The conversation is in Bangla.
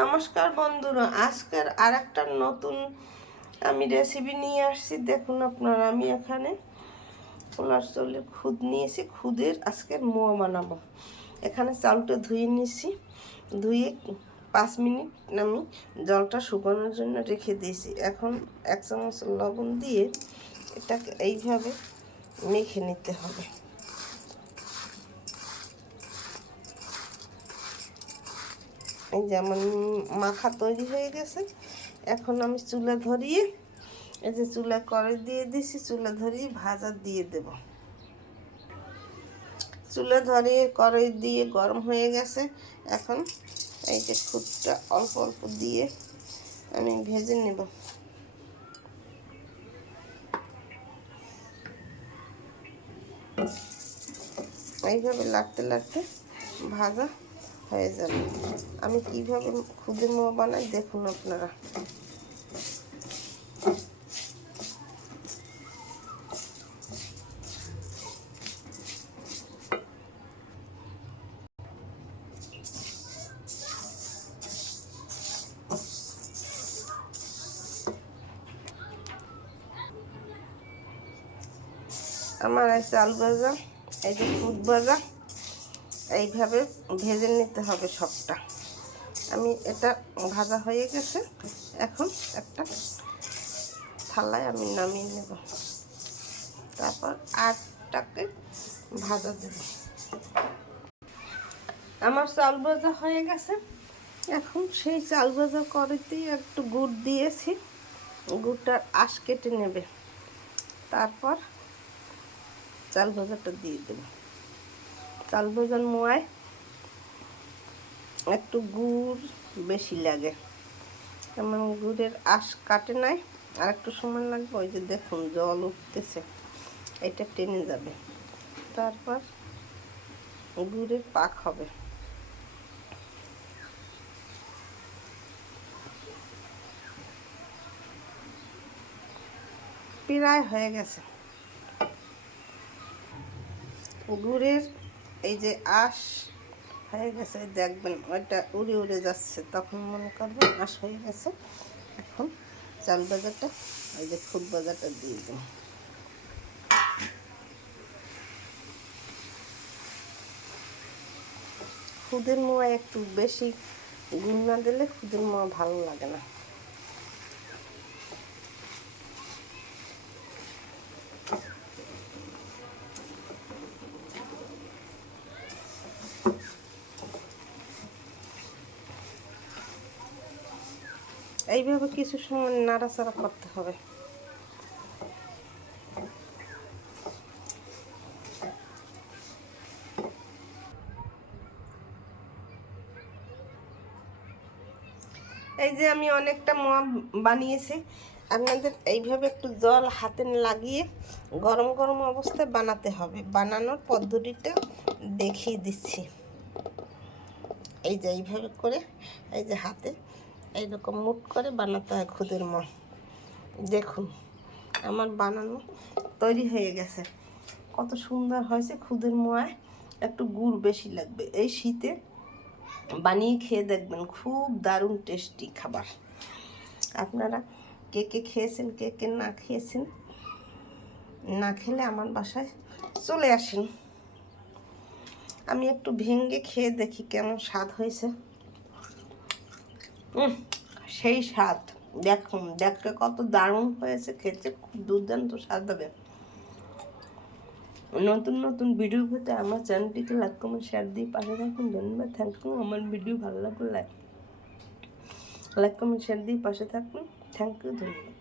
নমস্কার বন্ধুরা, আজকের আর একটা নতুন আমি রেসিপি নিয়ে আসছি। দেখুন আপনারা, আমি এখানে পোলার চাউলের খুদ নিয়েছি। খুদের আজকের মোয়া বানাবো। এখানে চাউলটা ধুয়ে নিয়েছি, ধুয়ে 5 মিনিট আমি জলটা শুকানোর জন্য রেখে দিয়েছি। এখন 1 চামচ লবণ দিয়ে এটাকে এইভাবে মেখে নিতে হবে। এই যেমন মাখা তৈরি হয়ে গেছে। এখন আমি চুলা ধরিয়ে, এই যে চুলা কড়াই দিয়ে দিছি, চুলা ধরিয়ে ভাজা দিয়ে দেব। চুলা ধরিয়ে কড়াই দিয়ে গরম হয়ে গেছে। এখন এই যে খুদটা অল্প অল্প দিয়ে আমি ভেজে নেব। এইভাবে লাগতে লাগতে ভাজা হয়ে যাবে। আমি কিভাবে খুদের মোয়া বানাই দেখুন আপনারা। আমার এই চাল ভাজা, এই যে খুদ ভাজা, এইভাবে ভেজে নিতে হবে সবটা। আমি এটা ভাজা হয়ে গেছে। এখন একটা থালায় আমি নামিয়ে নেব, তারপর আটটাকে ভাজা দেব। আমার চাল ভাজা হয়ে গেছে। এখন সেই চাল ভাজা কড়াইতেই একটু গুড় দিয়েছি, গুড়টার আঁশ কেটে নেবে। তারপর চাল ভাজাটা দিয়ে দেব। চাল ভাজার মোয়ায় একটু গুড় বেশি লাগে, যেমন গুড়ের আঁশ কাটে নাই, আর একটু সময় লাগবে। ওই যে দেখুন জল উঠতেছে, এটা টেনে যাবে। তারপর গুড়ের পাক হবে। প্রায় হয়ে গেছে। গুড়ের এই যে আঁশ হয়ে গেছে, দেখবেন ওইটা উড়ে উড়ে যাচ্ছে, তখন মনে করবেন আঁশ হয়ে গেছে। এখন চাল ভাজাটা, এই যে খুদ ভাজাটা দিয়ে দেব। খুদের মোয়া একটু বেশি গুড় না দিলে খুদের মোয়া ভালো লাগে না। এইভাবে কিছু সময় নাড়াচাড়া করতে হবে। এই যে আমি অনেকটা মোয়া বানিয়েছি। আপনাদের এইভাবে একটু জল হাতে লাগিয়ে গরম গরম অবস্থায় বানাতে হবে। বানানোর পদ্ধতিটা দেখিয়ে দিচ্ছি। এই যে এইভাবে করে, এই যে হাতে এইরকম মুট করে বানাতে হয় খুদের মোয়া। দেখুন আমার বানানো তৈরি হয়ে গেছে। কত সুন্দর হয়েছে খুদের মোয়ায়। একটু গুড় বেশি লাগবে। এই শীতে বানিয়ে খেয়ে দেখবেন, খুব দারুণ টেস্টি খাবার। আপনারা কে কে খেয়েছেন, কে কে না খেয়েছেন, না খেলে আমার বাসায় চলে আসেন। আমি একটু ভেঙে খেয়ে দেখি কেমন স্বাদ হয়েছে। সেই স্বাদ দেখুন, দেখতে কত দারুণ হয়েছে, খেতে খুব দুর্দান্ত স্বাদ হবে। নতুন নতুন ভিডিও পেতে আমার চ্যানেলটিকে লাইক কমেন্ট শেয়ার দিয়ে পাশে থাকুন। ধন্যবাদ, থ্যাংক ইউ। আমার ভিডিও ভালো লাগলে লাইক কমেন্ট শেয়ার দিয়ে পাশে থাকুন। থ্যাংক ইউ, ধন্যবাদ।